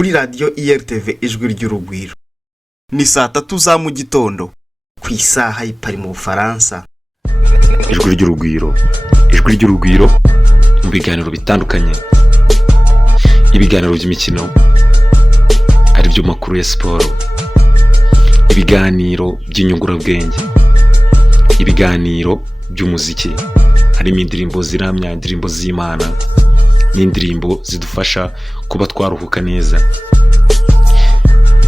kuri radiyo IRTV ijwi ry'urugwiro. Ni saa 3 za mu gitondo ku isaha y'Ipari mu Bufaransa. Ijwi ry'urugwiro mu biganiro bitandukanye, ibiganiro by'imikino, ari byo makuru ya siporo, ibiganiro by'inyungurabwenge, ibiganiro by'umuziki, harimo indirimbo ziramya, indirimbo z'Imana n'indirimbo zidufasha kuba twaruhuka neza.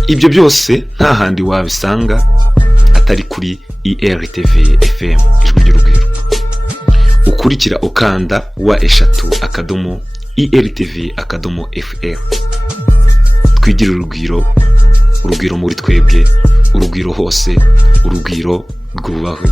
Ibyo byose nta handi wabisanga atari kuri IRTV FM ijwi ry'urugwiro. Ukurikira ukanda wa eshatu akadomo IRTV akadomo FM. Twigira urugwiro muri twebwe, urugwiro hose, urugwiro rwubahwe.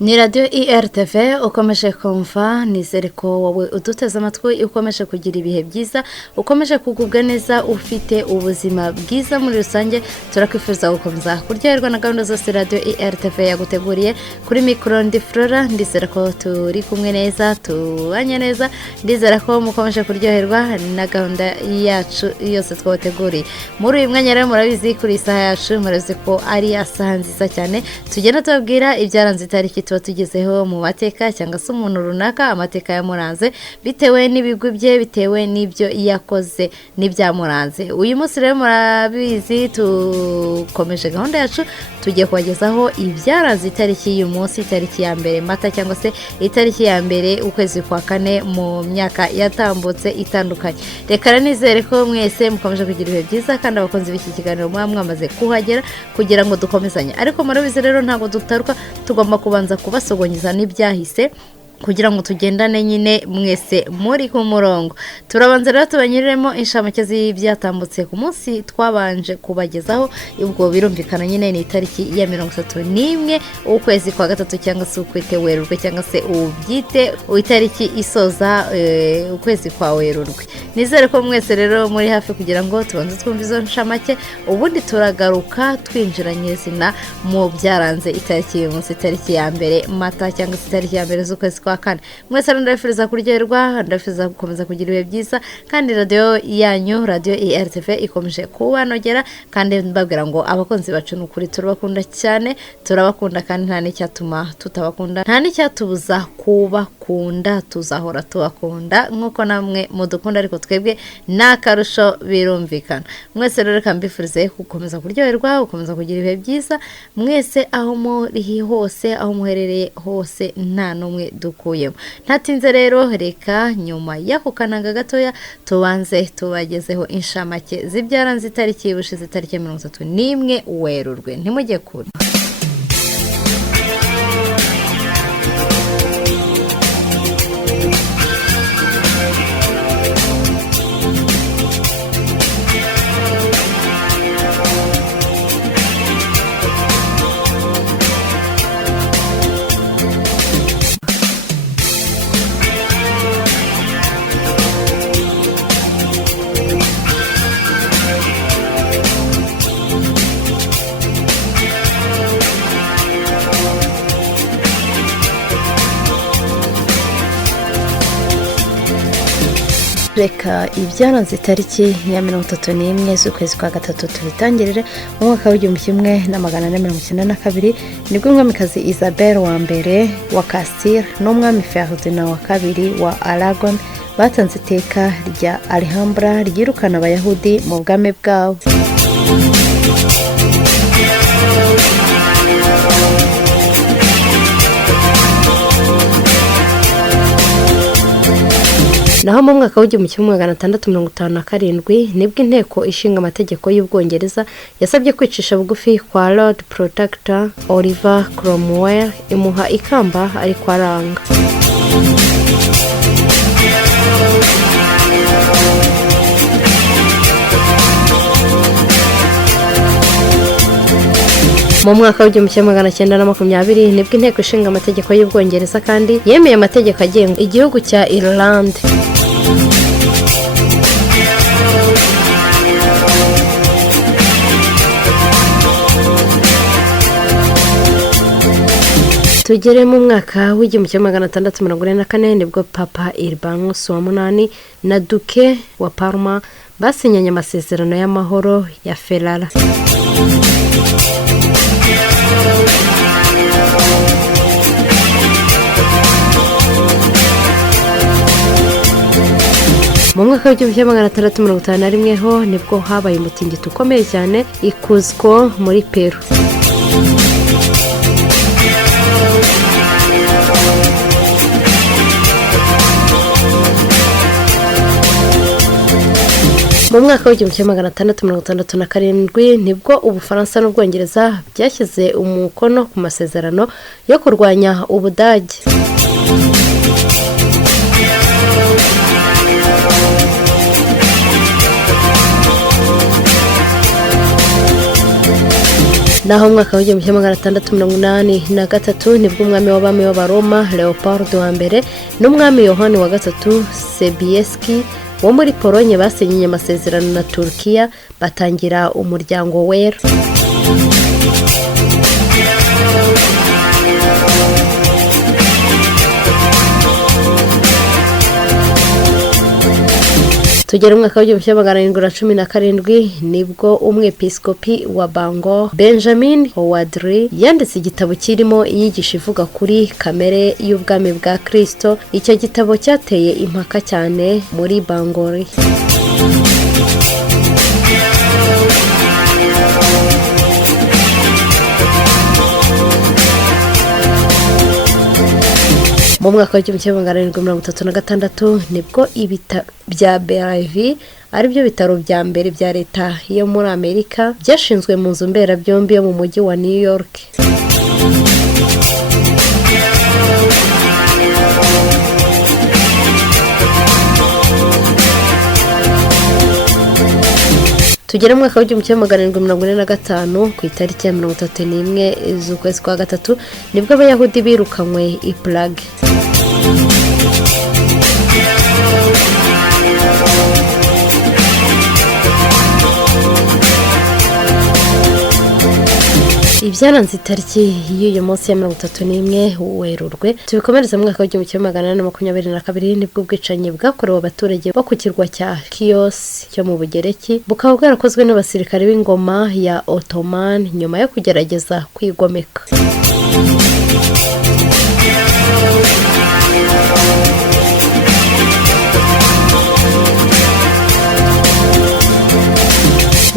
Ni radio IRTV ukomeje kumva, nizere ko wowe uduteze amatwi ukomeje kugira ibihe byiza, ukomeje kugubwa neza, ufite ubuzima bwiza muri rusange. Turakwifuza gukomeza kuryoherwa na gahunda zose radio IRTV yaguteguriye. Kuri micro ndi Flora, ndizera ko turi kumwe neza, tubanye neza, ndizera ko mukomeje kuryoherwa na gahunda yacu yose twabateguriye. Muri uyu mwanya rero murabizi kuri isaha yacu murabizi ko ari asaha nziza cyane, tugenda tubabwira ibyaranze itariki tuba tugezeho mu mateka cyangwa se umuntu runaka, amateka yamuranze bitewe n'ibigwi bye, bitewe n'ibyo yakoze n'ibyamuranze. Uyu munsi rero murabizi tukomeje gahunda yacu, tugiye kubagezaho ibyaranze itariki y'uyu munsi, itariki ya mbere Mata cyangwa se itariki ya mbere ukwezi kwa kane mu myaka yatambutse itandukanye. Reka nizere ko mwese mukomeje kugira ibihe byiza kandi abakunzi b'iki kiganiro mwamaze kuhagera kugira ngo dukomezanye. Ariko murabizi rero ntabwo dutaruka, tugomba kubanza kubasogonyeza n'ibyahise kugira ngo tugendane nyine mwese muri ku murongo. Turabanza rero tubanyuriremo inshamake z'ibyatambutse ku munsi twabanje kubagezaho. Ubwo birumvikana nyine ni itariki ya 31 ukwezi kwa gatatu cyangwa se ukwite Werurwe cyangwa se ubyite itariki isoza ukwezi kwa Werurwe. Nizere ko mwese rero muri hafi kugira ngo tubanze twumve izo nshamake, ubundi turagaruka twinjiranye zina mu byaranze itariki y'umunsi, itariki ya mbere Mata cyangwa se itariki ya mbere z'ukwezi kwa kane. Mwese ndabifuriza kuryoherwa, ndabifuriza gukomeza kugira ibihe byiza, kandi radio yanyu radio IRTV ikomeje kubanogera, kandi mbabwira ngo abakunzi bacu n'ukuri turabakunda cyane, turabakunda kandi nta n'icyatuma tutabakunda, nta n'icyatubuza kubakunda, tuzahora tubakunda nkuko namwe mudukunda, ariko twebwe nakarusho birumvikana. Mwese rero kambifurize gukomeza kuryoherwa, gukomeza kugira ibihe byiza, mwese aho muri hose, aho muherereye hose, nta numwe dukuyemo. Ntatinze rero reka nyuma y'ako kananga gatoya tubanze tubagezeho inshamake z'ibyaranze itariki y'ubushize, itariki ya 31 Werurwe. Ntimujye kure. Reka ibyaranze itariki ya 31 z'ukwezi kwa gatatu tubitangirire mu mwaka w'1492 nibwo umwamikazi Isabelle wa mbere wa Castile n'umwami Ferdinand wa kabiri wa Aragon batanze iteka rya Alhambra ryirukana abayahudi mu bwami bwabo. Naho mu mwaka w'1657 nibwo inteko ishinga amategeko y'Ubwongereza yasabye kwicisha bugufi kwa Lord Protector Oliver Cromwell, imuha ikamba ariko aranga. Mu mwaka w'1920 nibwo inteko ishinga amategeko y'Ubwongereza kandi yemeye amategeko agenga igihugu cya Ireland. tugere mu mwaka w'igihumbi kimwe magana atandatu mirongo ine na kane nibwo papa Urbanus wa munani na duke wa Parma basinyanye amasezerano y'amahoro ya Ferrara. mu mwaka w'igihumbi kimwe magana atandatu mirongo itanu na rimwe ho nibwo habaye umutingito ukomeye cyane i Cuzco muri Peru. mu mwaka w'igihumbi kimwe magana atandatu mirongo itandatu na karindwi nibwo Ubufaransa n'Ubwongereza byashyize umukono ku masezerano yo kurwanya Ubudage. naho mwaka w'igihumbi kimwe magana atandatu mirongo inani na gatatu nibwo umwami w'abami w'Abaroma Leopold wa mbere n'umwami Yohani wa gatatu Sobieski wo muri Polonye basinyiye amasezerano na Turkiya batangira umuryango wera. tugera umwaka w'igihumbi kimwe magana arindwi na cumi na karindwi nibwo umwepiskopi wa Bangor Benjamin Owadri yanditse igitabo kirimo inyigisho ivuga kuri kamere y'ubwami bwa Kristo. icyo gitabo cyateye impaka cyane muri Bangor. mu mwaka w'igihumbi kimwe magana arindwi mirongo itatu na gatandatu nibwo ibitaro bya Bellevue aribyo bitaro bya mbere bya leta yo muri Amerika byashinzwe mu nzu mberabyombi yo mu mujyi wa New York. tugera mu mwaka w'igihumbi kimwe magana arindwi mirongo ine na gatanu ku itariki ya 31 z'ukwezi kwa gatatu nibwo Abayahudi birukanywe i Prague. ibyaranze itariki y'uyu munsi ya 31 Werurwe tubikomereza mu mwaka w'igihumbi kimwe magana ane na makumyabiri na kabiri nibwo ubwicanyi bwakorewe abaturage bo ku kirwa cya Chios cyo mu Bugereki bukaba bwarakozwe n'abasirikare b'ingoma ya Ottoman nyuma yo kugerageza kwigomeka.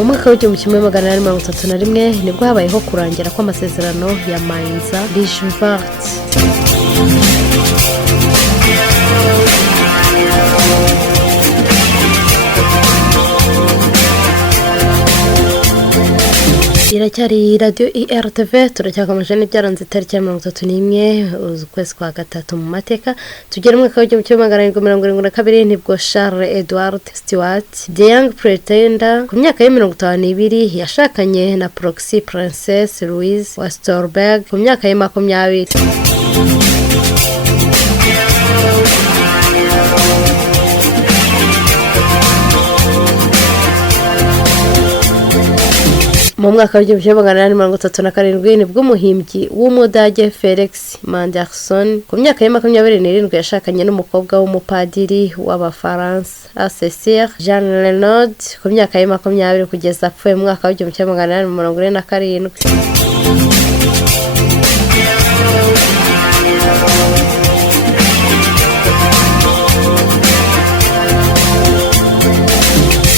mu mwaka w'igihumbi kimwe magana ane mirongo itatu na rimwe nibwo habayeho kurangira kw'amasezerano ya Mainz-Lichtenwart. iracyari radio IRTV turacyakomeje n'ibyaranze itariki ya 31 z'ukwezi kwa gatatu mu mateka. tugera mu mwaka w'igihumbi kimwe magana arindwi mirongo irindwi na kabiri nibwo Charles Edward Stuart the Young Pretender ku myaka ya 52 yashakanye na Proxy Princess Louise wa Stolberg ku myaka ya 20. mu mwaka w'igihumbi kimwe magana inani mirongo itatu na karindwi nibwo umuhimbyi w'Umudage Felix Mendelssohn ku myaka ya 27 yashakanye n'umukobwa w'umupadiri w'Abafaransa Cécile Jean Renaud ku myaka ya 20 kugeza apfuye mu mwaka w'igihumbi kimwe magana inani mirongo ine na karindwi.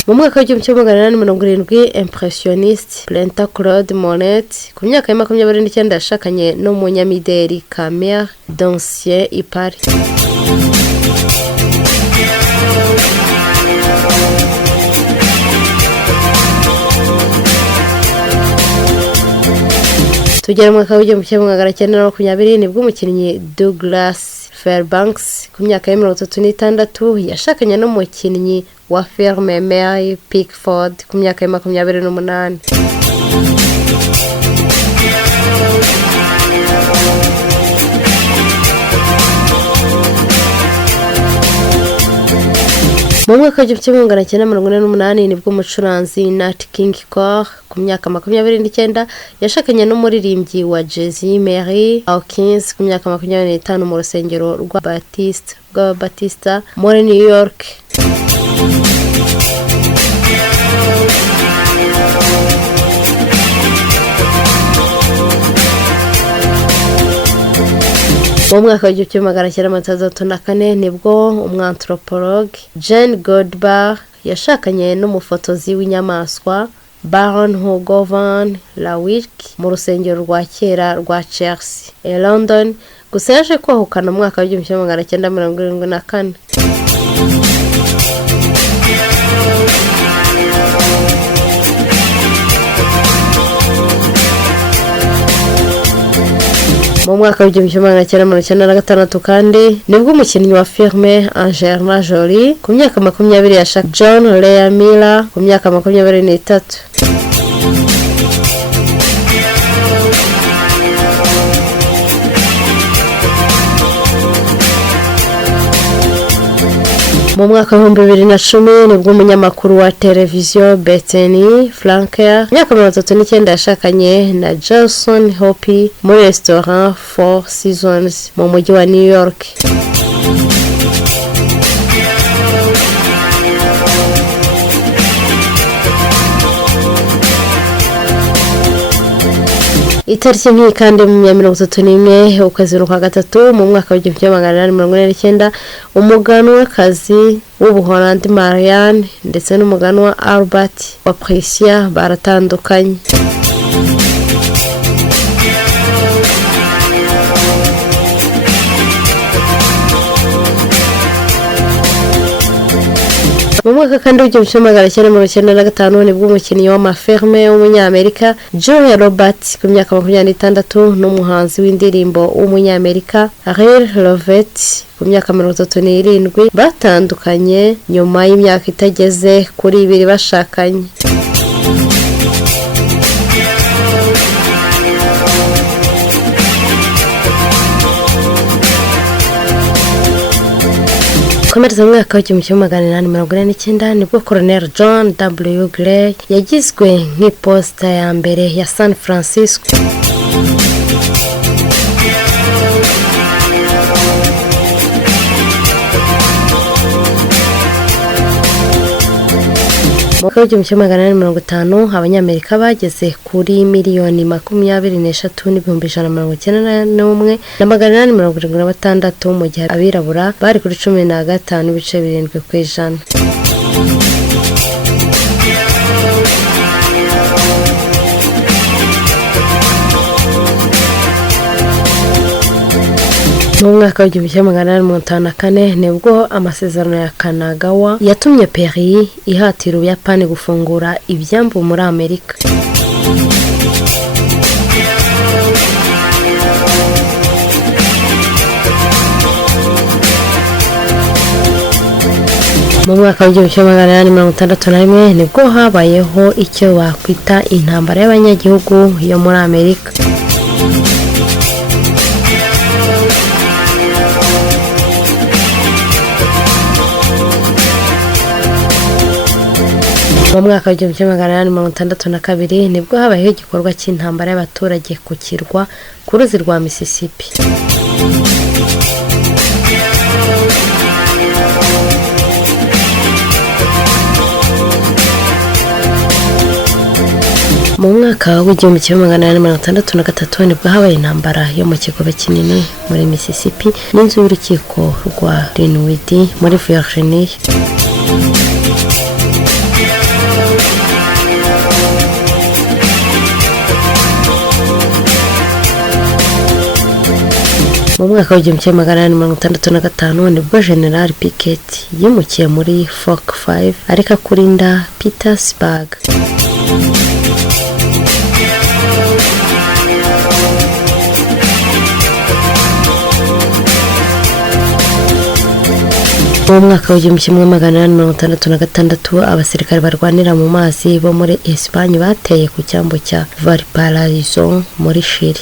mu mwaka w'igihumbi kimwe magana inani mirongo irindwi impressioniste Planta Claude Monet ku myaka ya 29 yashakanye n'umunyamideli Camille Dancier i Paris. tugera mu mwaka w'igihumbi kimwe magana cyenda na 20 nibwo umukinnyi Douglas Fairbanks ku myaka ya 36 yashakanye n'umukinnyi wa firme Mary Pickford ku myaka ya 28. mu mwaka w'igihumbi kimwe magana cyenda mirongo ine n'umunani nibwo umucuranzi Nat King Cole ku myaka 29 yashakanye n'umuririmbyi wa jazz Mary Hawkins ku myaka 25 mu rusengero rwa Batista muri New York. mu mwaka w'igihumbi kimwe magana cyenda mirongo itandatu na kane nibwo umwanthropologue Jane Goldberg yashakanye n'umufotozi w'inyamaswa Baron Hugo van Lawick mu rusengero rwa kera rwa Chelsea i London, gusa yaje kwahukana mu mwaka w'igihumbi kimwe magana cyenda mirongo irindwi na kane. mu mwaka w'igihumbi kimwe magana cyenda mirongo icyenda na gatandatu kandi nibwo umukinnyi wa filime Angelina Jolie ku myaka 20 yashaka John Ray Miller ku myaka 23. mu mwaka wa 2010 nibwo umunyamakuru wa televiziyo Bethany Frankel myaka 39 yashakanye na Jason Hoppy muri restaurant Four Seasons mu mujyi wa New York. itariki nk'iyi kandi mu 31 ukwezi kwa gatatu mu mwaka w'igihumbi kimwe magana 1949 umuganwakazi w'Ubuholandi Marianne ndetse n'umuganwa Albert wa Prussia baratandukanye. mu mwaka kandi w'igihumbi kimwe magana cyenda mirongo icyenda na gatanu nibwo umukinnyi w'amafilme w'umunyamerika Julia Roberts ku myaka 26 n'umuhanzi w'indirimbo w'umunyamerika Ariel Lovett ku myaka 37 batandukanye nyuma y'imyaka itageze kuri 2 bashakanye. komereza mwaka w'igihumbi kimwe magana 849 nibwo Colonel John W. Gray yagizwe nk'iposita ya mbere ya San Francisco. mu mwaka w'igihumbi kimwe magana 850 abanyamerika bageze kuri miliyoni 23,191 na magana 876 mu gihe abirabura bari kuri 15.7%. mu mwaka w'igihumbi kimwe magana 854 nibwo amasezerano ya Kanagawa yatumye Paris ihatira Ubuyapani gufungura ibyambu muri Amerika. mu mwaka w'igihumbi kimwe magana 861 nibwo habayeho icyo bakwita intambara y'abanyagihugu yo muri Amerika. mu mwaka w'igihumbi kimwe magana 862 nibwo habayeho igikorwa cy'intambara y'abaturage ku kirwa ku ruzi rwa Mississippi. mu mwaka w'igihumbi kimwe magana 863 nibwo habaye intambara yo mu kigobe kinini muri Mississippi n'inzu y'urukiko rwa Dinwiddie muri Virginia. mu mwaka w'igihumbi kimwe magana 865 nibwo General Pickett yimukiye muri Fort 5 ariko kurinda Petersburg. mu mwaka w'igihumbi kimwe magana 866 abasirikare barwanira mu mazi bo muri Espagne bateye ku cyambu cya Valparaiso muri Chile.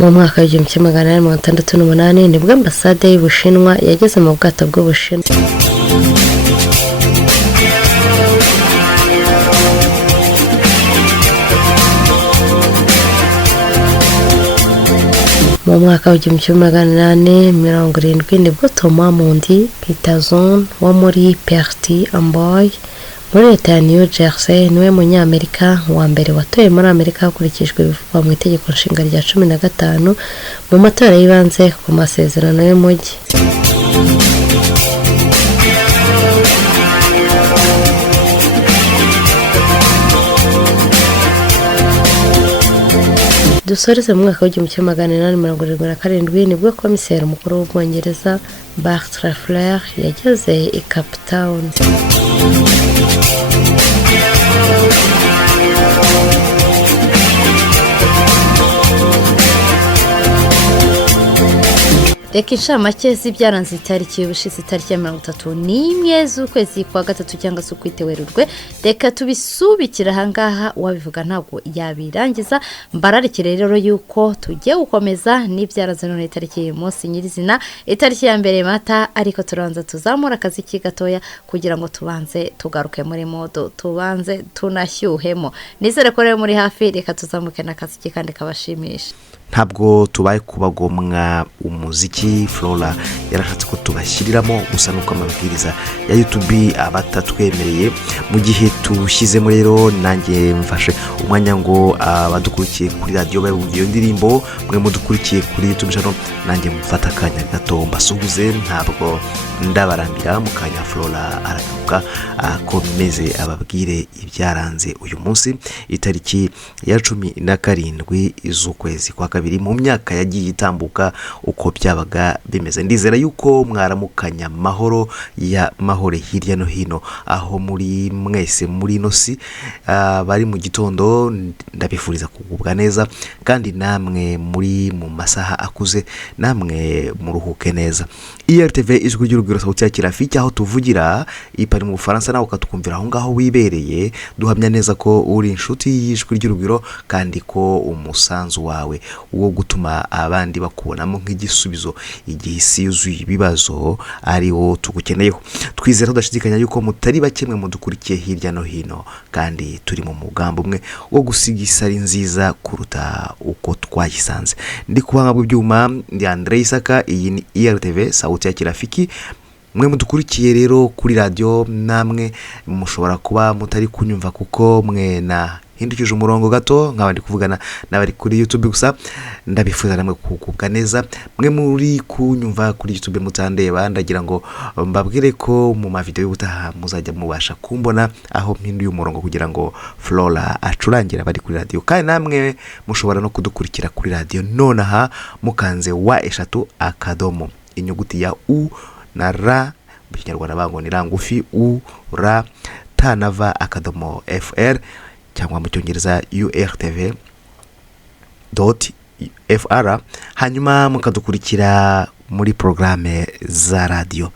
mu mwaka w'igihumbi kimwe magana inani mirongo itandatu n'umunani nibwo ambasade y'Ubushinwa yageze mu bwato bw'Ubushinwa. mu mwaka w'igihumbi kimwe magana inani mirongo irindwi nibwo Thomas Mundi Peterson wo muri Perth Amboy muri leta ya New Jersey niwe munyamerika wa mbere watoye muri Amerika hakurikijwe ibivugwa mu itegeko nshinga rya 15 mu matora y'ibanze ku masezerano y'umujyi. dusoreze mu mwaka w'igihumbi kimwe magana inani mirongo irindwi na karindwi nibwo komiseri mukuru w'Ubwongereza Bart Lafleur yageze i Cape Town. Reka inshamake z'ibyaranze itariki y'ubushize itariki ya 31 z'ukwezi kwa gatatu cyangwa se ukwite Werurwe. Reka tubisubikira ahangaha wabivuga ntabwo yabirangiza. Mbararikire rero yuko tugiye gukomeza n'ibyaranze none itariki y'umunsi nyirizina itariki ya mbere Mata, ariko turanza tuzamura akazi kigatoya kugira ngo tubanze tugaruke muri modo, tubanze tunashyuhemo. Nizere ko rero muri hafi, reka tuzamuke n'akazi kandi kabashimisha. Ntabwo tubaye kubagomwa umuziki. Flora yarashatse ko tubashyiriramo gusa nuko amabwiriza ya YouTube abatatwemereye. Mu gihe tushyizemo rero nanjye mfashe umwanya ngo abadukurikiye kuri radio bavuga iyo ndirimbo, mwe mudukurikiye kuri YouTube channel nanjye mufata akanya gato mbasuhuze. Ntabwo ndabarambira mu kanya Flora aragaruka akomeze ababwire ibyaranze uyu munsi itariki ya 17 z'ukwezi kwa kabiri mu myaka yagiye itambuka uko byabaga bimeze. Ndizera yuko mwaramukanya mahoro ya mahore hirya no hino aho muri mwese muri nosi bari mu gitondo. Ndabifuriza kugubwa neza kandi namwe muri mu masaha akuze namwe muruhuke neza. IRTV ijwi ry'urugwiro sauti ya kirafiki aho tuvugira ipari mu Bufaransa nawe ukatukumvira aho ngaho wibereye. Duhamya neza ko uri inshuti y'ijwi ry'urugwiro kandi ko umusanzu wawe wo gutuma abandi bakubonamo nk'igisubizo igihe isi yuzuye ibibazo ari wo tugukeneyeho. Twizera tudashidikanya yuko mutari bakemwe mudukurikiye hirya no hino kandi turi mu mugambo umwe wo gusiga isari nziza kuruta uko twayisanze. Ndi kubanga bw'ibyuma ndi Andre Isaka, iyi ni IRTV sauti ya kirafiki. Mwe mudukurikiye rero kuri radio namwe mushobora kuba mutari kunyumva kuko mwe na hindukije umurongo gato nk'abandi kuvugana n'abari kuri YouTube gusa. Ndabifuza namwe kugubwa neza. Mwe muri kunyumva kuri YouTube mutandeba, ndagira ngo mbabwire ko mu mavideo y'ubutaha muzajya mubasha kumbona aho mpinduye umurongo kugira ngo Flora acurangira bari kuri radio. Kandi namwe mushobora no kudukurikira kuri radio nonaha mukanze wa eshatu akadomo inyuguti ya U na ra mu Kinyarwanda bango ni rangufi U ra ta na va akadomo FR cyangwa mu Cyongereza urtv.fr, hanyuma mukadukurikira muri programme za radio.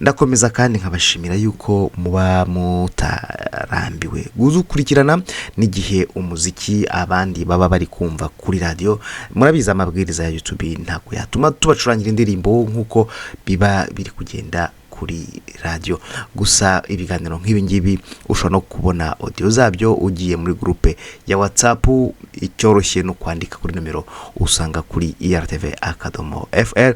Ndakomeza kandi nkabashimira yuko muba mutarambiwe gukurikirana n'igihe umuziki abandi baba bari kumva kuri radio. Murabiza amabwiriza ya YouTube ntabwo yatuma tubacurangira indirimbo nkuko biba biri kugenda kuri radio. Gusa ibiganiro nk'ibi ngibi ushobora no kubona audio zabyo ugiye muri groupe ya WhatsApp. Icyoroshye no kwandika kuri numero usanga kuri irtv.fr.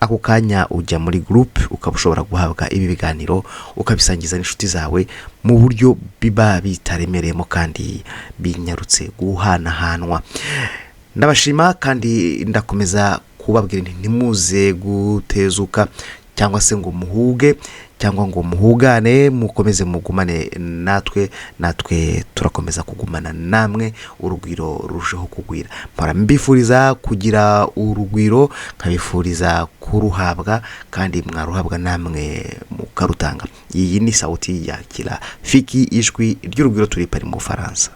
Ako kanya ujya muri group ukabushobora guhabwa ibi biganiro ukabisangiza n'inshuti zawe mu buryo biba bitaremeremo kandi binyarutse guhanahanwa. Ndabashima kandi ndakomeza kubabwira ntimuze gutezuka cyangwa se ngo muhuge cyangwa ngo muhugane, mukomeze mugumane natwe turakomeza kugumana namwe, urugwiro rusheho kugwira. Mpora mbifuriza kugira urugwiro, nkabifuriza kuruhabwa kandi mwaruhabwa namwe mukarutanga. Iyi ni sauti ya kirafiki ijwi ry'urugwiro turi pari mu Bufaransa.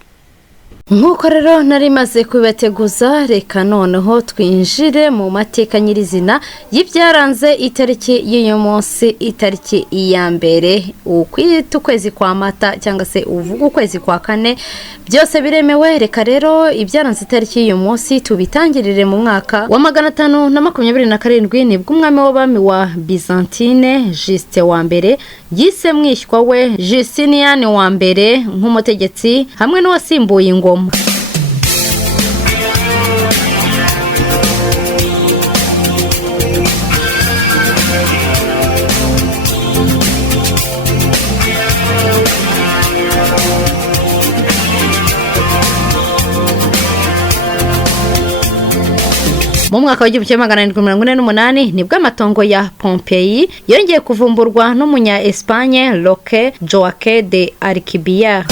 nk'uko rero nari maze kubibateguza reka noneho twinjire mu mateka nyirizina y'ibyaranze itariki y'uyu munsi, itariki ya mbere ukwita ukwezi kwa mata cyangwa se uvuga ukwezi kwa kane, byose biremewe. Reka rero ibyaranze itariki y'uyu munsi tubitangirire mu mwaka wa 527 nibwo umwami w'abami wa Byzantine Juste wa mbere yise mwishywa we Justinian wa mbere nk'umutegetsi hamwe n'uwasimbuye ingoma. Mu mwaka wa 1748 nibwo amatongo ya Pompeii yongeye kuvumburwa n'umunya Espagne Roque Joaquín de Alcubierre.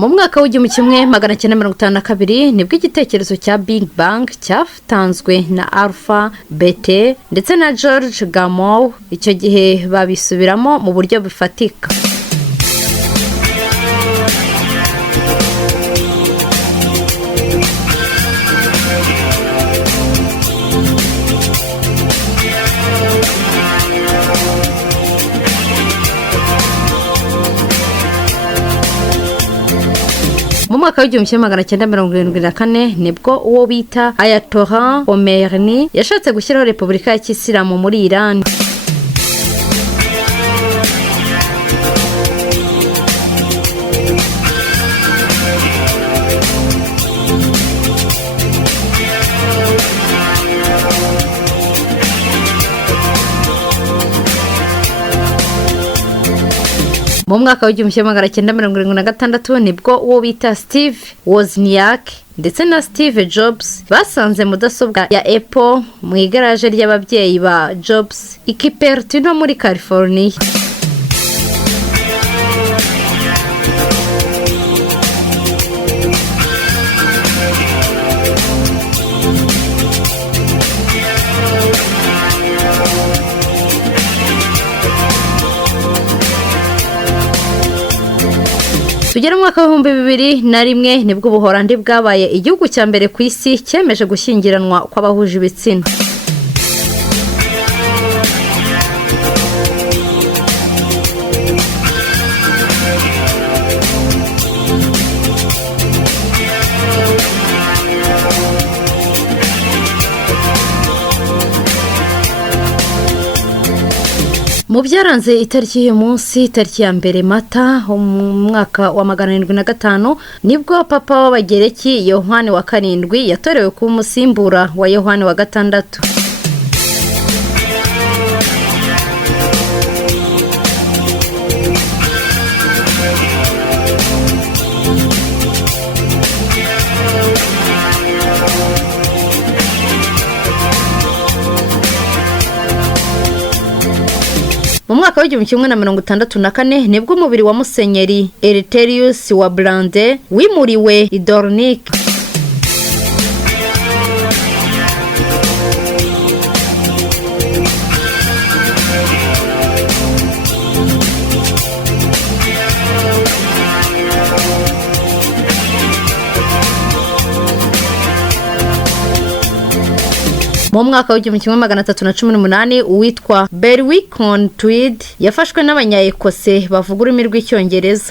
Mu mwaka w'1952 nibwo igitekerezo cya Big Bang cyatanzwe na Alpha Bethe ndetse na George Gamow. Icyo gihe babisubiramo mu buryo bifatika. Mu mwaka w'1974 nibwo uwo bita Ayatollah Khomeini yashatse gushyiraho Repubulika ya Kisilamu muri Iran. Mu mwaka w'1976 nibwo uwo bita Steve Wozniak ndetse na Steve Jobs basanze mudasobwa ya Apple mu igaraje ry'ababyeyi ba Jobs i Cupertino muri California. Tugera mu mwaka w'2001 nibwo Ubuholandi bwabaye igihugu cya mbere ku isi cyemeje gushyingiranwa kw'abahuje ibitsina. Mu byaranze itariki y'uyu munsi, itariki ya mbere Mata mu mwaka wa 705 nibwo papa w'abagereki Yohani wa karindwi yatorewe kuba umusimbura wa Yohani wa gatandatu. Mu mwaka w'1964 nibwo umubiri wa Musenyeri Eleutherius wa Blande wimuriwe i Dornic. Mu mwaka w'1318 uwitwa Berwick-on Tweed yafashwe n'abanya-Ekose bavuga ururimi rw'icyongereza.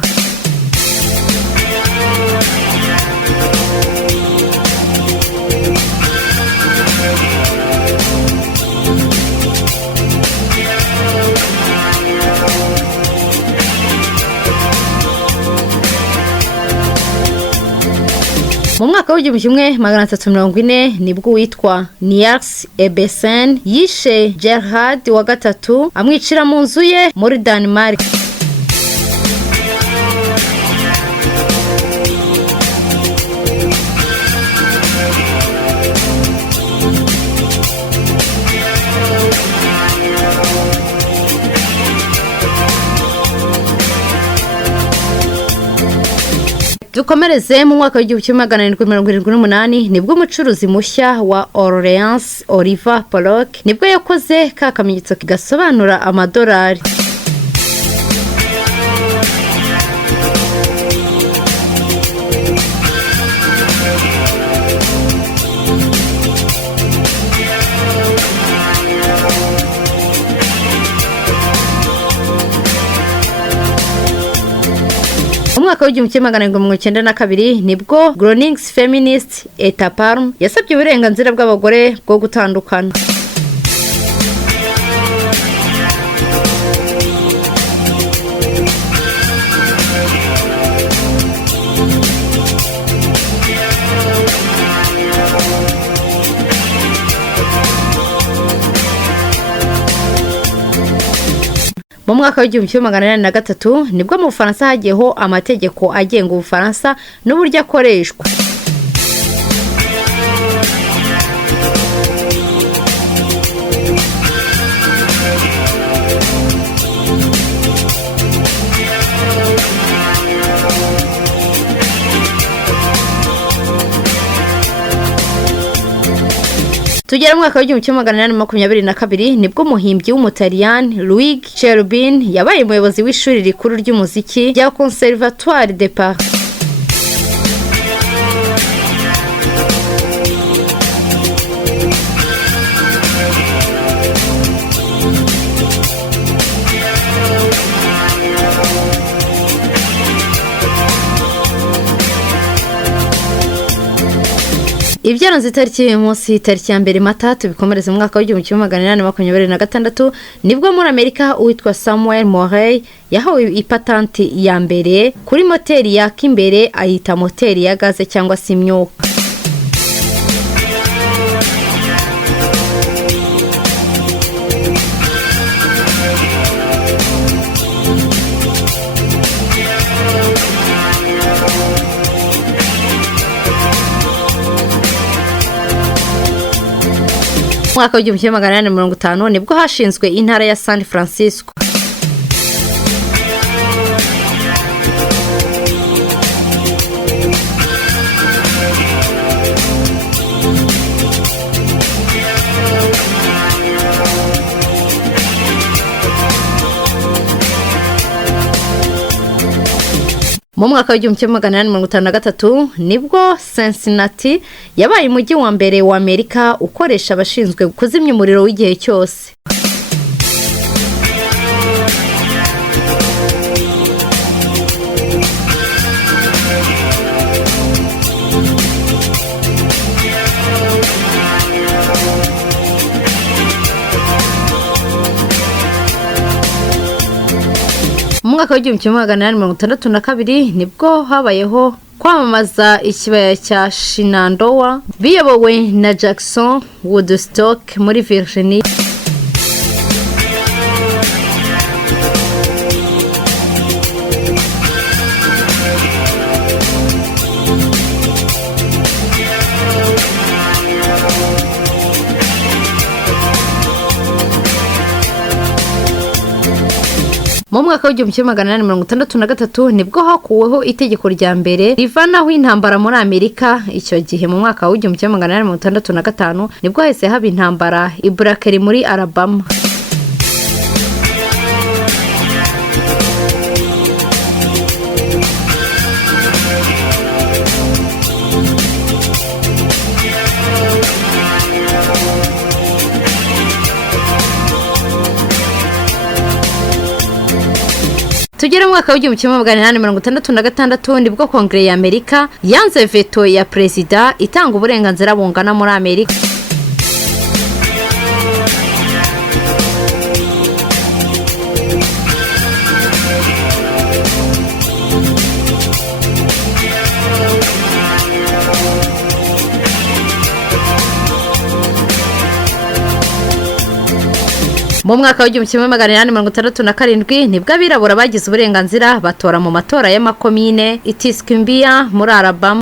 Mu mwaka w'1340 nibwo witwa Niels Ebesen yishe Gerhard wa gatatu amwicira mu nzu ye muri Denmark. dukomereze mu mwaka w'igihumbi kimwe magana arindwi mirongo irindwi n'umunani nibwo umucuruzi mushya wa Orleans Oliver Pollock nibwo yakoze ka kamenyetso gasobanura amadolari. Mwaka w'igihumbi kimwe magana arindwi mirongo icyenda na kabiri nibwo Groningen Feminist Etapalm yasabye uburenganzira bw'abagore bwo gutandukana. Mu mwaka w'igihumbi kimwe magana inani na gatatu nibwo mu Bufaransa hagiyeho amategeko agenga Ubufaransa n'uburyo akoreshwa. Tugera mu mwaka w'igihumbi kimwe magana inani makumyabiri na kabiri nibwo umuhimbyi w'umutaliyani Luigi Cherubini yabaye umuyobozi w'ishuri rikuru ry'umuziki rya Conservatoire de Paris. Ibyaranze itariki y'uyu munsi itariki ya mbere Mata tubikomereza mu mwaka w'igihumbi kimwe magana inani makumyabiri na gatandatu nibwo muri Amerika uwitwa Samuel Morey yahawe ipatanti ya mbere kuri moteri yaka imbere ayita moteri ya gaze cyangwa se imyuka. Mwaka w'igihumbi kimwe magana inani mirongo itanu nibwo hashinzwe intara ya San Francisco. Mu mwaka w'igihumbi kimwe magana inani mirongo itanu na gatatu nibwo Cincinnati yabaye umujyi wa mbere wa Amerika ukoresha abashinzwe kuzimya umuriro w'igihe cyose. Mu mwaka w'igihumbi kimwe magana inani mirongo itandatu na kabiri nibwo habayeho kwamamaza ikibaya cya Shenandoah biyobowe na Jackson Woodstock muri Virginia. Mu mwaka w'igihumbi kimwe magana inani mirongo itandatu na gatatu nibwo hakuweho itegeko rya mbere rivanaho intambara muri Amerika. Icyo gihe mu mwaka w'igihumbi kimwe magana inani mirongo itandatu na gatanu nibwo hahise haba intambara i Blackell muri Alabama. Tugera mu mwaka w'igihumbi kimwe magana inani mirongo itandatu na gatandatu nibwo Kongere ya Amerika yanze veto ya Perezida itanga uburenganzira bungana muri Amerika. Mu mwaka w'igihumbi kimwe magana inani mirongo itandatu na karindwi nibwo abirabura bagize uburenganzira batora mu matora y'amakomine Tuscumbia muri Alabama.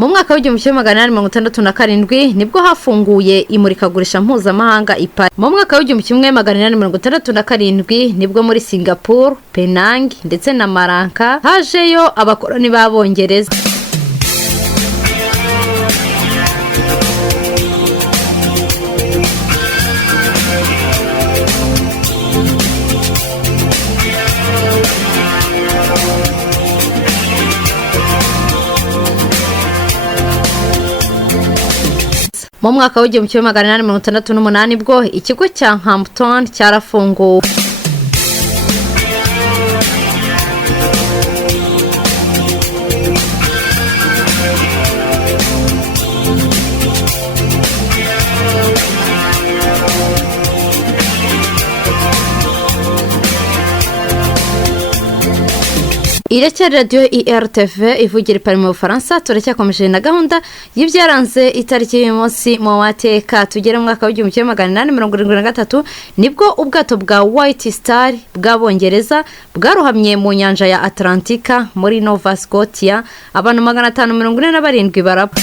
mu mwaka w'igihumbi kimwe magana inani mirongo itandatu na karindwi nibwo hafunguye imurikagurisha mpuzamahanga i Paris. Mu mwaka w'igihumbi kimwe magana inani mirongo itandatu na karindwi nibwo muri Singapore, Penang ndetse na Malacca hajeyo abakoloni b'Abongereza. Mu mwaka w'igihumbi kimwe magana inani mirongo itandatu n'umunani bwo ikigo cya Hampton cyarafunguwe. Irekera radio IRTV ivugira i Paris mu Bufaransa. Turacyakomeje na gahunda y'ibyaranze itariki y'umunsi mu mateka. Tugere mu mwaka w'igihumbi kimwe magana inani mirongo irindwi na gatatu nibwo ubwato bwa White Star bw'Abongereza bwarohamye mu nyanja ya Atlantika muri Nova Scotia, abantu 547 barapfa.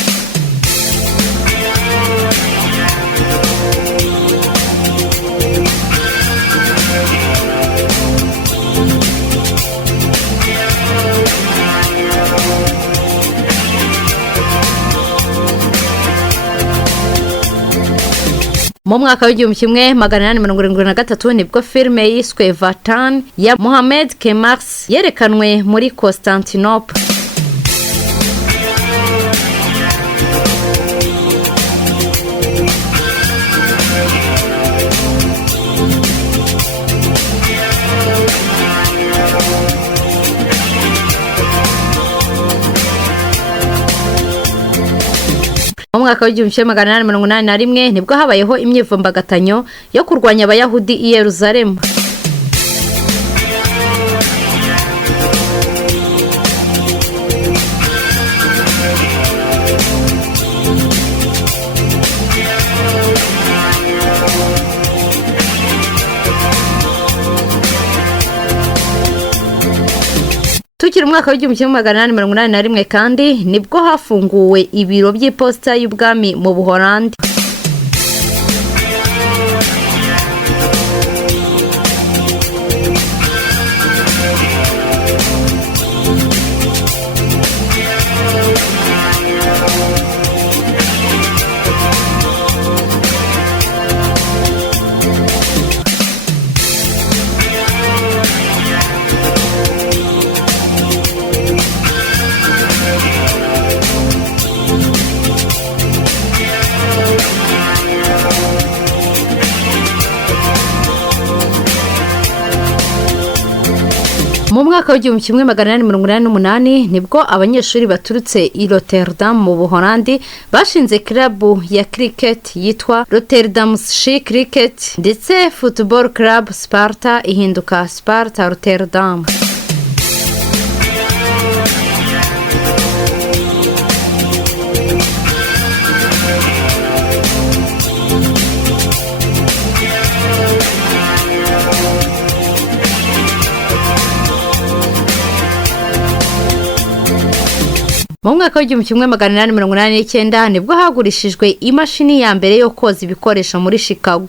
Mu mwaka w'igihumbi kimwe magana inani mirongo irindwi na gatatu nibwo filime yiswe Vatan ya Mohamed Kemax yerekanwe muri Constantinople. Mu mwaka w'igihumbi kimwe magana inani mirongo inani na rimwe nibwo habayeho imyivumbagatanyo yo kurwanya Abayahudi i Yerusalemu. Tukiri umwaka w'igihumbi kimwe magana inani mirongo inani na rimwe kandi nibwo hafunguwe ibiro by'iposita y'ubwami mu Buholandi. Mu mwaka w'igihumbi kimwe magana inani mirongo inani n'umunani nibwo abanyeshuri baturutse i Rotterdam mu Buholandi bashinze club ya cricket yitwa Rotterdamsche Cricket ndetse Football Club Sparta ihinduka Sparta Rotterdam. Mu mwaka w'igihumbi kimwe magana inani mirongo inani n'icyenda nibwo hagurishijwe imashini ya mbere yo koza ibikoresho muri Chicago.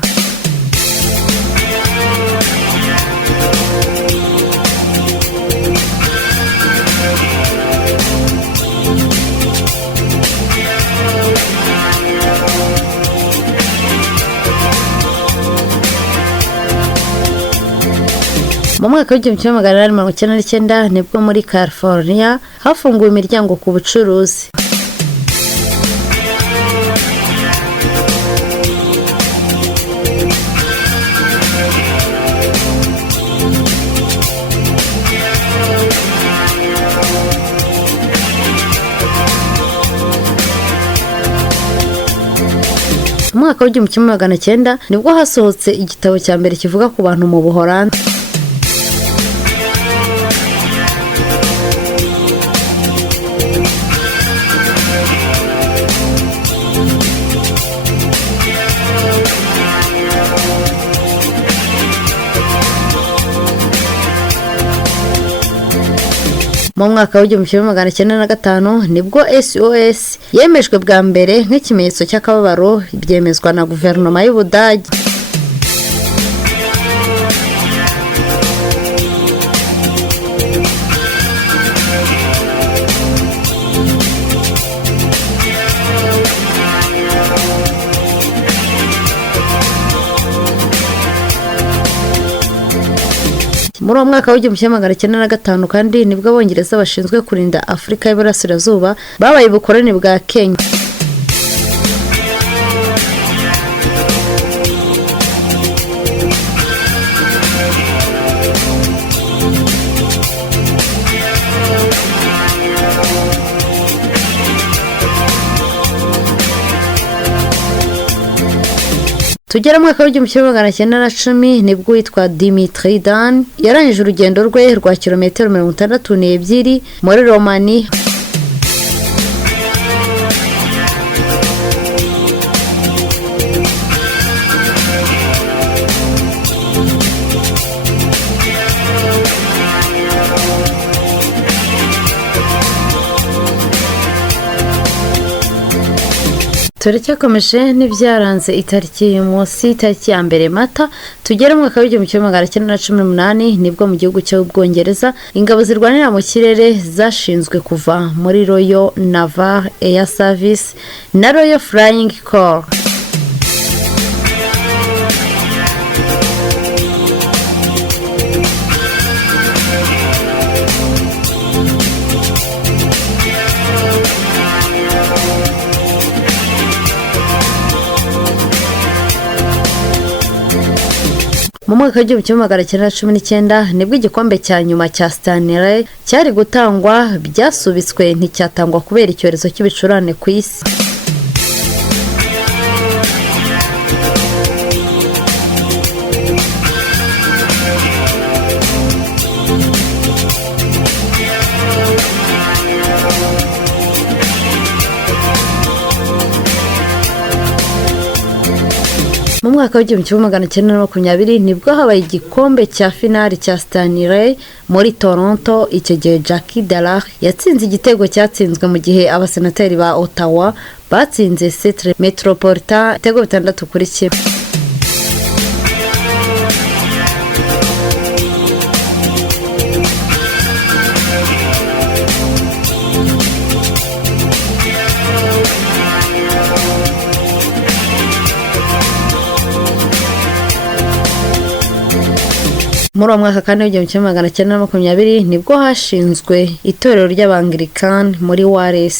Mu mwaka w'igihumbi kimwe magana inani mirongo icyenda n'icyenda nibwo muri California hafunguwe imiryango ku bucuruzi. Mu mwaka w'igihumbi kimwe magana cyenda nibwo hasohotse igitabo cya mbere kivuga ku bantu mu Buholandi. mu mwaka w'igihumbi kimwe magana cyenda na gatanu nibwo SOS yemejwe bwa mbere nk'ikimenyetso cy'akababaro, byemezwa na guverinoma y'Ubudage. Muri uwo mwaka w'igihumbi kimwe magana cyenda na gatanu kandi nibwo Abongereza bashinzwe kurinda Afurika y'Iburasirazuba babaye ubukoloni bwa Kenya. Tugera mu mwaka w'igihumbi kimwe magana cyenda na cumi nibwo witwa Dimitri Dan yarangije urugendo rwe rwa kilometero 62 muri Romania. Turacyakomeje n'ibyaranze itariki y'umunsi, itariki ya mbere Mata. Tugera mu mwaka w'igihumbi kimwe magana cyenda na 18 nibwo mu gihugu cy'Ubwongereza ingabo zirwanira mu kirere zashinzwe kuva muri Royal Naval Air Service na Royal Flying Corps. Mu mwaka w'igihumbi kimwe magana cyenda na 19 nibwo igikombe cya nyuma cya Stanley cyari gutangwa, byasubitswe nticyatangwa kubera icyorezo cy'ibicurane ku isi. Mu mwaka w'igihumbi kimwe magana cyenda na 20 nibwo habaye igikombe cya finali cya Stanley muri Toronto. Icyo gihe Jackie Dallaire yatsinze igitego cyatsinzwe mu gihe abasenateri ba Ottawa batsinze Centre Metropolitan igitego 6-1. Muri uwo mwaka kandi w'igihumbi kimwe magana cyenda na 20 nibwo hashinzwe itorero ry'Abanglikani muri Wales.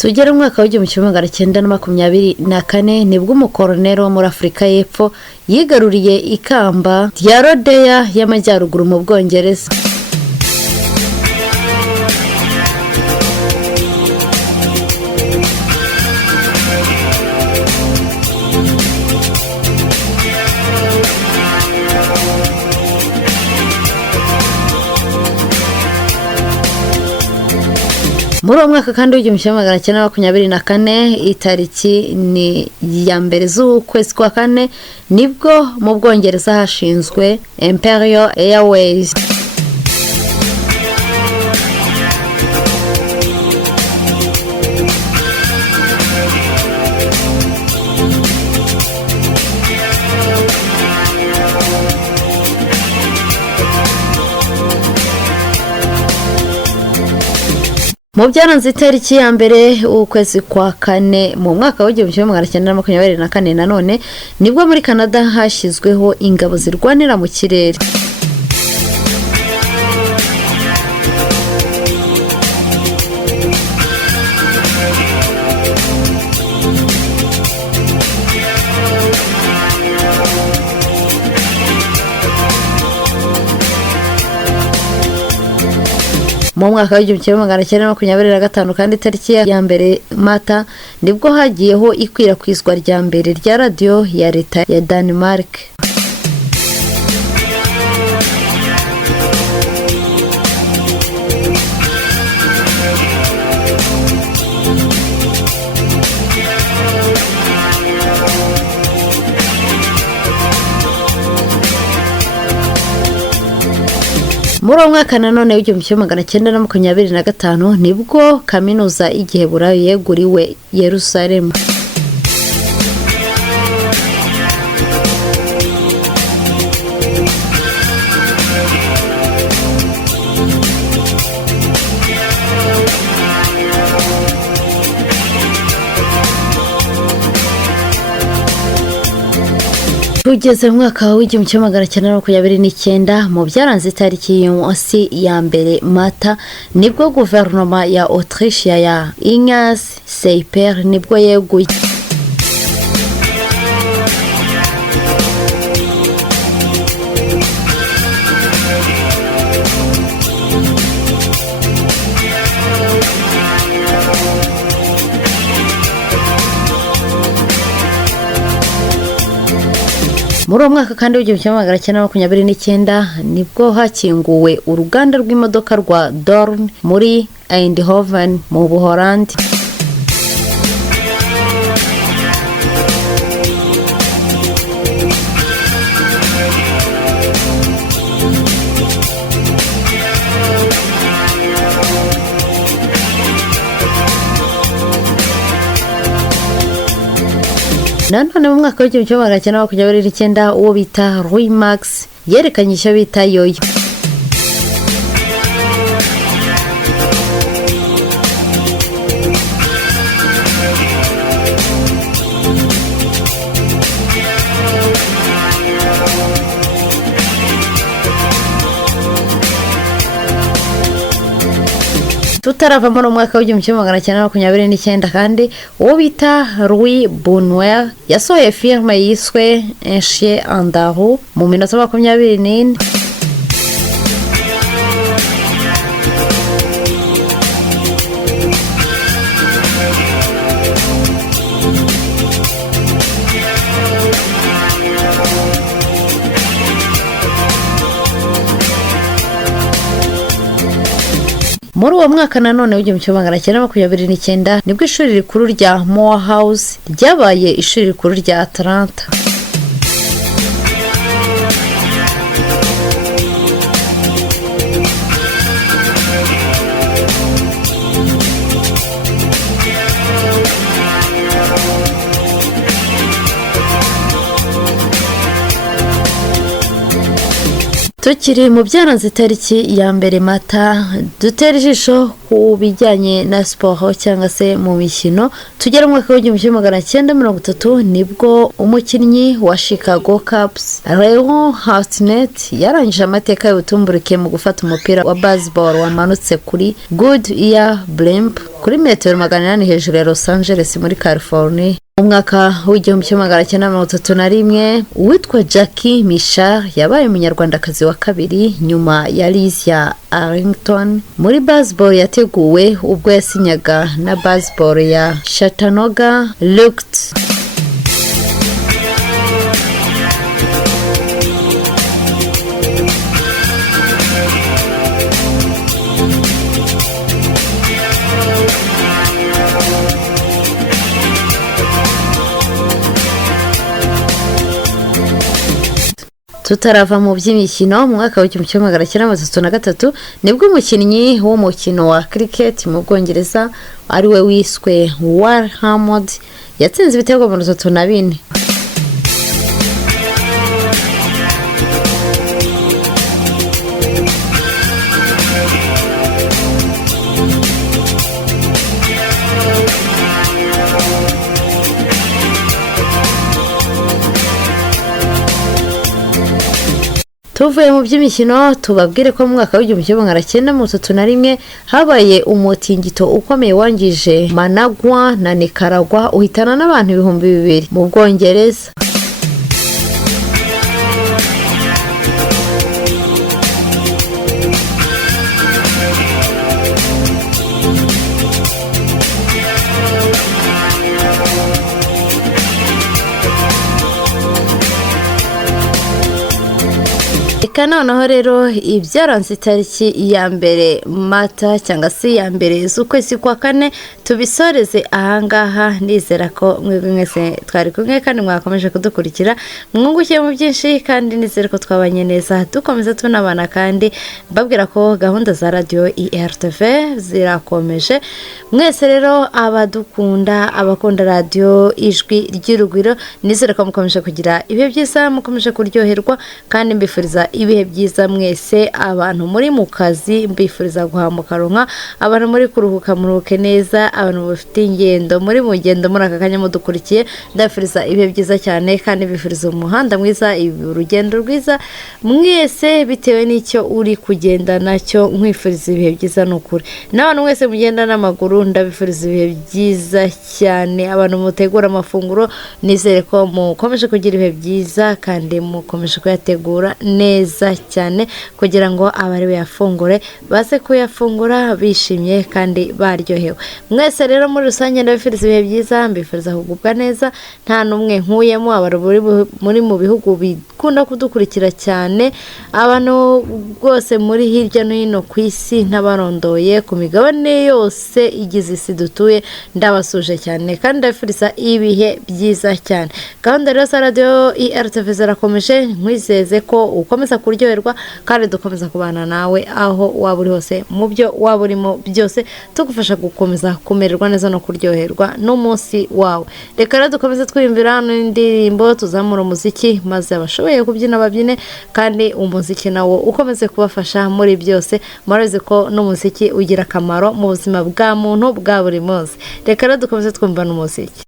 Tugera mu mwaka w'igihumbi kimwe magana cyenda na 24 nibwo umukoloneli wo muri Afurika y'Epfo yigaruriye ikamba rya Rhodesia y'Amajyaruguru mu Bwongereza. Muri uwo mwaka kandi w'igihumbi kimwe magana cyenda na 24 itariki ni ya mbere z'ukwezi kwa kane nibwo mu Bwongereza hashinzwe Imperial Airways. Mu byaranze itariki ya mbere ukwezi kwa kane mu mwaka w'igihumbi kimwe magana cyenda na 24 nanone nibwo muri Canada hashyizweho ingabo zirwanira mu kirere. Mu mwaka w'igihumbi kimwe magana cyenda na 25 kandi itariki ya mbere Mata nibwo hagiyeho ikwirakwizwa rya mbere rya radio ya leta ya Denmark. muri uwo mwaka nanone w'igihumbi kimwe magana cyenda na makumyabiri na gatanu nibwo kaminuza y'igiheburayo yeguriwe Yerusalemu. tugeze mu mwaka w'igihumbi kimwe magana cyenda na makumyabiri n'icyenda mu byaranze itariki y'umunsi ya mbere Mata nibwo guverinoma ya Autriche ya Ignaz Seiper nibwo yeguye. muri uwo mwaka kandi w'igihumbi kimwe magana cyenda makumyabiri n'icyenda nibwo hakinguwe uruganda rw'imodoka rwa Dorn muri Eindhoven mu Buholandi. nanone mu mwaka w'igihumbi kimwe magana cyenda makumyabiri n'icyenda uwo bita Louis Max yerekanye icyo bita yoyo. tutarava muri umwaka w'igihumbi kimwe magana cyenda makumyabiri n'icyenda kandi uwo bita Louis Buñuel yasohoye filime yiswe Un chien andalou mu minota 24. muri uwo mwaka nanone w'igihumbi kimwe magana cyenda makumyabiri n'icyenda nibwo ishuri rikuru rya Morehouse ryabaye ishuri rikuru rya Atlanta. tukiri mu byaranze itariki ya mbere Mata dutera ijisho ku bijyanye na siporo cyangwa se mu mikino. tugera mu mwaka w'igihumbi kimwe magana cyenda mirongo itatu nibwo umukinnyi wa Chicago Cubs Leon Hartnett yarangije amateka y'ubutumburuke mu gufata umupira wa baseball wamanutse kuri Goodyear Blimp kuri metero 800 hejuru ya Los Angeles muri California. mu mwaka w'igihumbi kimwe magana cyenda mirongo itatu na rimwe uwitwa Jackie Michard yabaye umunyarwandakazi wa kabiri nyuma ya Lizzie Arrington muri baseball yateguwe ubwo yasinyaga na baseball ya Chattanooga Lux. tutarava mu by'imikino mu mwaka w'igihumbi kimwe magana cyenda mirongo itatu na gatatu nibwo umukinnyi w'umukino wa cricket mu Bwongereza ari we wiswe Wal Hammond yatsinze ibitego 34. tuvuye mu by'imikino tubabwire ko mu mwaka w'igihumbi kimwe magana cyenda mirongo itatu na rimwe habaye umutingito ukomeye wangije Managua na Nicaragua uhitana n'abantu 2,000 mu Bwongereza. reka noneho rero ibyaranze itariki ya mbere mata cyangwa se ya mbere z'ukwezi kwa kane tubisoreze ahangaha. nizera ko mwebwe mwese twari kumwe kandi mwakomeje kudukurikira mwungukiye mu byinshi, kandi nizere ko twabanye neza dukomeza tunabana, kandi mbabwira ko gahunda za radiyo IRTV zirakomeje. mwese rero abadukunda, abakunda radiyo ijwi ry'urugwiro, nizere ko mukomeje kugira ibihe byiza, mukomeje kuryoherwa, kandi mbifuriza ibihe byiza mwese. abantu muri mu kazi mbifuriza guhamuka ronka, abantu muri kuruhuka muruhuke neza, abantu bafite ingendo muri mu ngendo muri aka kanya mudukurikiye, ndabifuriza ibihe byiza cyane, kandi mbifuriza umuhanda mwiza, urugendo rwiza mwese bitewe n'icyo uri kugenda nacyo. nkwifuriza ibihe byiza n'ukuri. n'abantu mwese mugenda n'amaguru ndabifuriza ibihe byiza cyane. abantu mutegura amafunguro, nizere ko mukomeje kugira ibihe byiza, kandi mukomeje kuyategura neza cyane kugira ngo abari buyafungure baze kuyafungura bishimye kandi baryohewe. mwese rero muri rusange ndabifuriza ibihe byiza, mbifuriza kugubwa neza, nta n'umwe nkuyemo. abantu muri mu bihugu bikunda kudukurikira cyane, abantu rwose muri hirya no hino ku isi n'abarondoye ku migabane yose igize isi dutuye, ndabasuje cyane kandi ndabifuriza ibihe byiza cyane. gahunda rero za radiyo IRTV zirakomeje, nkwizeze ko ukomeza kuryoherwa kandi dukomeza kubana nawe aho waba uri hose, mu byo waba urimo byose, tugufasha gukomeza kumererwa neza no kuryoherwa n'umunsi wawe. reka rero dukomeze twiyumvira n'indirimbo, tuzamura umuziki, maze abashoboye kubyina babyine, kandi umuziki nawo ukomeze kubafasha muri byose. murabizi ko n'umuziki ugira akamaro mu buzima bwa muntu bwa buri munsi. reka rero dukomeze twumva n'umuziki.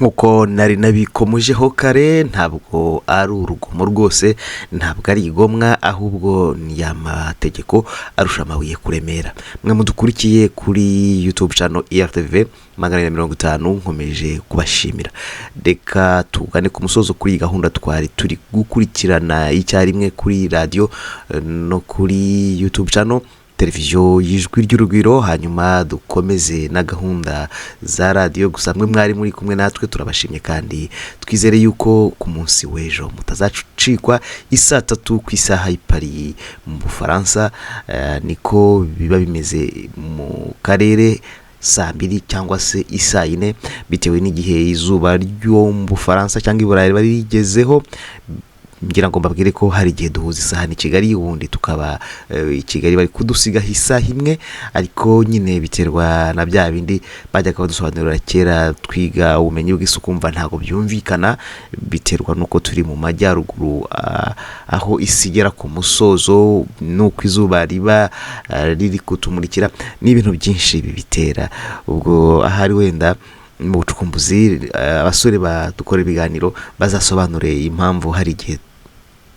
nk'uko nari nabikomejeho kare, ntabwo ari urugomo rwose, ntabwo ari igomwa, ahubwo ni amategeko arusha amabuye kuremera. mwe mudukurikiye kuri YouTube channel IRTV 450, nkomeje kubashimira. reka tugane ku musozo kuri gahunda twari turi gukurikirana icyarimwe kuri radio no kuri YouTube channel televiziyo y'ijwi ry'urugwiro, hanyuma dukomeze na gahunda za radiyo. gusa mwe mwari muri kumwe natwe turabashimye, kandi twizere yuko ku munsi w'ejo mutazacikwa isaa 3 ku isaha y'i Paris mu Bufaransa. niko biba bimeze mu karere saa 2 cyangwa se isaa 4 bitewe n'igihe izuba ryo mu Bufaransa cyangwa i Burayi bari rigezeho. ngira ngo mbabwire ko hari igihe duhuza isaha ni Kigali, ubundi tukaba i Kigali bari kudusiga isaha imwe, ariko nyine biterwa na bya bindi bajyaga badusobanurira kera twiga ubumenyi bw'isuku, kumva ntago byumvikana, biterwa nuko turi mu majyaruguru aho isi igera ku musozo, nuko izuba riba riri kutumurikira, n'ibintu byinshi bibitera. ubwo ahari wenda mu bucukumbuzi abasore badukora ibiganiro bazasobanure impamvu hari igihe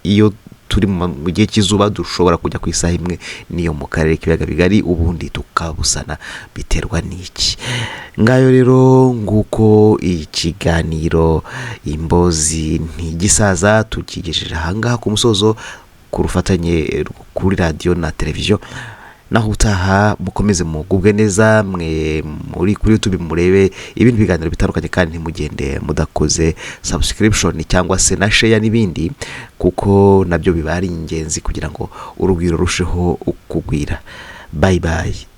iyo turi mu gihe cy'izuba dushobora kujya ku isaha imwe niyo mu karere k'ibiyaga bigari, ubundi tukabusana biterwa n'iki. ngayo rero nguko ikiganiro imbozi ntigisaza tukigejeje ahangaha ku musozo, ku rufatanye kuri radiyo na televiziyo. naho utaha mukomeze mugubwe neza, mwe muri kuri YouTube murebe ibindi biganiro bitandukanye, kandi ntimugende mudakoze subscription cyangwa se na share n'ibindi, kuko nabyo biba ari ingenzi kugira ngo urugwiro rusheho kugwira. bye bye.